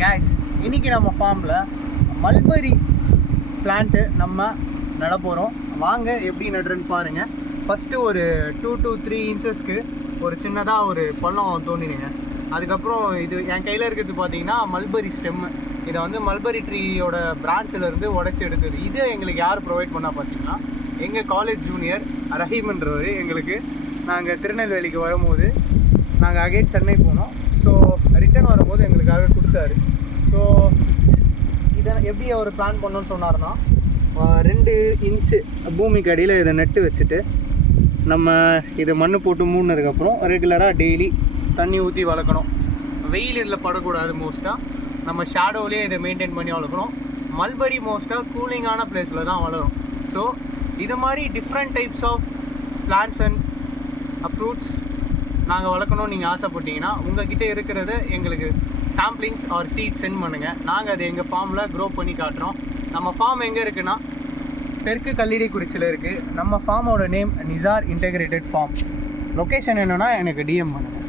Case இன்றைக்கி நம்ம ஃபார்மில் மல்பரி பிளான்ட்டு நம்ம நட போகிறோம் வாங்க எப்படி நடுறேன்னு பாருங்கள் ஃபஸ்ட்டு ஒரு டூ டூ த்ரீ இன்ச்சஸ்க்கு ஒரு சின்னதாக ஒரு பள்ளம் தோண்டினுங்க அதுக்கப்புறம் இது என் கையில் இருக்கிறது பார்த்தீங்கன்னா மல்பரி ஸ்டெம்மு இதை வந்து மல்பரி ட்ரீயோட இருந்து உடச்சி எடுத்தது. இது எங்களுக்கு யார் ப்ரொவைட் பண்ணால் பார்த்தீங்கன்னா எங்கள் காலேஜ் ஜூனியர் ரஹீம்ன்றவர் எங்களுக்கு நாங்கள் திருநெல்வேலிக்கு வரும்போது நாங்கள் அகைன் சென்னை போனோம். ஸோ ரிட்டர்ன் வரும்போது எங்களுக்காக கொடுத்தாரு ஸோ இதை எப்படி அவர் பிளான் பண்ணணும்னு சொன்னார்னா ரெண்டு இன்ச்சு பூமிக்கு அடியில் இதை நட்டு வச்சுட்டு நம்ம இதை மண் போட்டு மூடினதுக்கப்புறம் ரெகுலராக டெய்லி தண்ணி ஊற்றி வளர்க்கணும். வெயில் இதில் படக்கூடாது மோஸ்ட்டாக நம்ம ஷேடோவிலே இதை மெயின்டைன் பண்ணி வளர்க்கணும். மல்பரி மோஸ்ட்டாக கூலிங்கான பிளேஸில் தான் வளரும். ஸோ இது மாதிரி different types of plants and fruits நாங்கள் வளர்க்கணும்னு நீங்கள் ஆசைப்பட்டீங்கன்னா உங்ககிட்ட இருக்கிறத எங்களுக்கு சாம்பிளிங்ஸ் ஆர் சீட் சென்ட் பண்ணுங்கள் நாங்கள் அதை எங்கள் ஃபார்மில் க்ரோ பண்ணி காட்டுறோம். நம்ம ஃபார்ம் எங்கே இருக்குன்னா தெற்கு கல்லிடைக்குறிச்சியில் இருக்குது நம்ம ஃபார்மோட name Nisar integrated farm location என்னென்னா எனக்கு டிஎம் பண்ணுங்கள்